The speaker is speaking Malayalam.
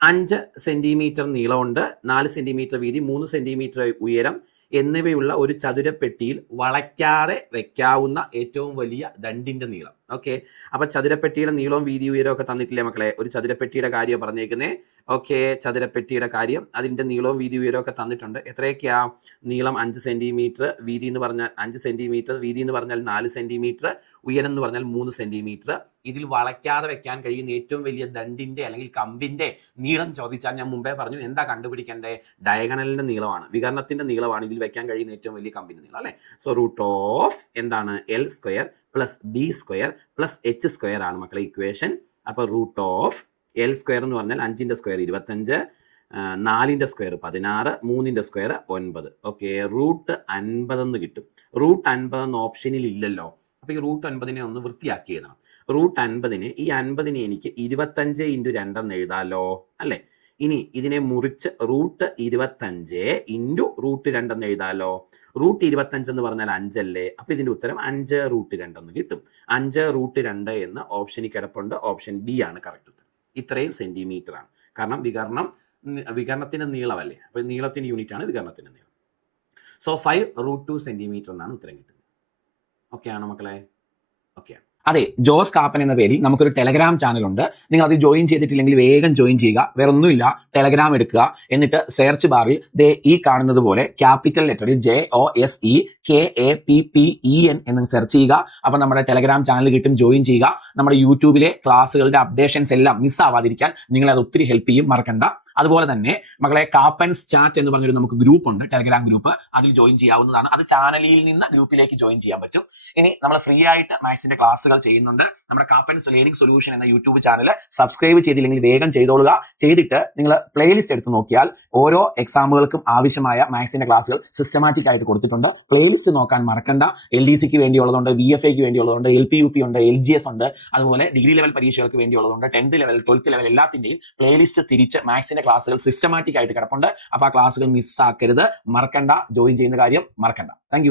5 സെന്റിമീറ്റർ നീളമുണ്ട്, 4 സെന്റിമീറ്റർ വീതി, 3 സെന്റിമീറ്റർ ഉയരം എന്നിവയുള്ള ഒരു ചതുരപ്പെട്ടിയിൽ വളയ്ക്കാതെ വെക്കാവുന്ന ഏറ്റവും വലിയ ദണ്ടിന്റെ നീളം. ഓക്കെ, അപ്പൊ ചതുരപ്പെട്ടിയുടെ നീളവും വീതി ഉയരവും ഒക്കെ തന്നിട്ടില്ലേ മക്കളെ? ഒരു ചതുരപ്പെട്ടിയുടെ കാര്യം പറഞ്ഞേക്കുന്നേ. ഓക്കെ, ചതുരപ്പെട്ടിയുടെ കാര്യം, അതിന്റെ നീളവും വീതി ഉയരവും ഒക്കെ തന്നിട്ടുണ്ട്. എത്രയൊക്കെയാ? നീളം 5 സെന്റിമീറ്റർ, വീതി എന്ന് പറഞ്ഞാൽ 5 സെന്റിമീറ്റർ, വീതി എന്ന് പറഞ്ഞാൽ 4 സെന്റിമീറ്റർ, ഉയരം എന്ന് പറഞ്ഞാൽ 3 സെന്റിമീറ്റർ. ഇതിൽ വളയ്ക്കാതെ വെക്കാൻ കഴിയുന്ന ഏറ്റവും വലിയ ദണ്ടിന്റെ അല്ലെങ്കിൽ കമ്പിന്റെ നീളം ചോദിച്ചാൽ ഞാൻ മുമ്പേ പറഞ്ഞു എന്താ കണ്ടുപിടിക്കേണ്ടേ? ഡയഗണലിന്റെ നീളമാണ്, വികരണത്തിന്റെ നീളമാണ് ഇതിൽ വെക്കാൻ കഴിയുന്ന ഏറ്റവും വലിയ കമ്പിന്റെ നീളം അല്ലെ. സോ റൂട്ട് ഓഫ് എന്താണ്? L square plus B square plus H square ആണ് മക്കളെ ഇക്വേഷൻ. അപ്പൊ റൂട്ട് ഓഫ് L സ്ക്വയർ എന്ന് പറഞ്ഞാൽ 5ന്റെ സ്ക്വയർ 25, 4ന്റെ സ്ക്വയർ 16, 3ന്റെ സ്ക്വയർ 9. ഓക്കെ, റൂട്ട് 50 എന്ന് കിട്ടും. റൂട്ട് 50 എന്ന ഓപ്ഷനിൽ ഇല്ലല്ലോ. അപ്പൊ ഈ റൂട്ട് 50നെ ഒന്ന് വൃത്തിയാക്കി എഴുതണം. റൂട്ട് 50നെ ഈ 50നെ എനിക്ക് 25 × 2 എന്ന് എഴുതാലോ അല്ലെ. ഇനി ഇതിനെ മുറിച്ച് റൂട്ട് 25 × റൂട്ട് 2 എന്ന് എഴുതാലോ. റൂട്ട് 25 എന്ന് പറഞ്ഞാൽ 5 അല്ലേ? അപ്പൊ ഇതിന്റെ ഉത്തരം 5 റൂട്ട് 2 എന്ന് കിട്ടും. 5 റൂട്ട് 2 എന്ന് ഓപ്ഷനിൽ കിടപ്പുണ്ട്. ഓപ്ഷൻ ബി ആണ് കറക്റ്റ് ഉത്തരം. ഇത്രയും സെന്റിമീറ്റർ ആണ്. കാരണം വികരണത്തിന്റെ നീളമല്ലേ, അപ്പൊ നീളത്തിന്റെ യൂണിറ്റ് ആണ് വികരണത്തിന്റെ നീളം. സോ 5 റൂട്ട് 2 സെന്റിമീറ്റർ എന്നാണ് ഉത്തരം കിട്ടുന്നത്. ഓക്കെ ആണോ മക്കളെ? ഓക്കെ. അതെ, ജോസ് കാപ്പൻ എന്ന പേരിൽ നമുക്കൊരു ടെലഗ്രാം ചാനൽ ഉണ്ട്. നിങ്ങൾ അത് ജോയിൻ ചെയ്തിട്ടില്ലെങ്കിൽ വേഗം ജോയിൻ ചെയ്യുക. വേറെ ഒന്നുമില്ല, ടെലഗ്രാം എടുക്കുക, എന്നിട്ട് സെർച്ച് ബാറിൽ ഈ കാണുന്നത് പോലെ ക്യാപിറ്റൽ ലെറ്ററിൽ JOSEKAPPEN എന്ന് സെർച്ച് ചെയ്യുക. അപ്പൊ നമ്മുടെ ടെലഗ്രാം ചാനൽ കിട്ടും, ജോയിൻ ചെയ്യുക. നമ്മുടെ യൂട്യൂബിലെ ക്ലാസ്സുകളുടെ അപ്ഡേഷൻസ് എല്ലാം മിസ്സാവാതിരിക്കാൻ നിങ്ങളെ അത് ഒത്തിരി ഹെൽപ്പ് ചെയ്യും, മറക്കണ്ട. അതുപോലെ തന്നെ മക്കളെ കാപ്പൻസ് ചാറ്റ് എന്ന് പറഞ്ഞൊരു നമുക്ക് ഗ്രൂപ്പ് ഉണ്ട്, ടെലഗ്രാം ഗ്രൂപ്പ്. അതിൽ ജോയിൻ ചെയ്യാവുന്നതാണ്. അത് ചാനലിൽ നിന്ന് ഗ്രൂപ്പിലേക്ക് ജോയിൻ ചെയ്യാൻ പറ്റും. ഇനി നമ്മൾ ഫ്രീ ആയിട്ട് മാത്സിന്റെ ക്ലാസ്സുകൾ ചെയ്യുന്നുണ്ട്. നമ്മുടെ കാപ്പൻസ് ലേണിംഗ് സൊല്യൂഷൻ എന്ന യൂട്യൂബ് ചാനൽ സബ്സ്ക്രൈബ് ചെയ്തില്ലെങ്കിൽ വേഗം ചെയ്തോളുക. ചെയ്തിട്ട് നിങ്ങൾ പ്ലേലിസ്റ്റ് എടുത്ത് നോക്കിയാൽ ഓരോ എക്സാമുകൾക്കും ആവശ്യമായ മാത്സിന്റെ ക്ലാസ്സുകൾ സിസ്റ്റമാറ്റിക് ആയിട്ട് കൊടുത്തിട്ടുണ്ട്. പ്ലേലിസ്റ്റ് നോക്കാൻ മറക്കണ്ട. LDCക്ക് വേണ്ടിയുള്ളതുണ്ട്, VFAക്ക് വേണ്ടിയുള്ളതുണ്ട്, LPUP ഉണ്ട്, LGS ഉണ്ട്, അതുപോലെ ഡിഗ്രി ലെവൽ പരീക്ഷകൾക്ക് വേണ്ടിയുള്ളതുണ്ട്, 10th ലെവൽ 12th ലെവൽ എല്ലാത്തിന്റെയും പ്ലേലിസ്റ്റ് തിരിച്ച് മാത്സിന്റെ ക്ലാസ്സുകൾ സിസ്റ്റമാറ്റിക് ആയിട്ട് കിടപ്പുണ്ട്. അപ്പൊ ആ ക്ലാസ്സുകൾ മിസ്സാക്കരുത്, മറക്കണ്ട. ജോയിൻ ചെയ്യുന്ന കാര്യം മറക്കണ്ട. താങ്ക്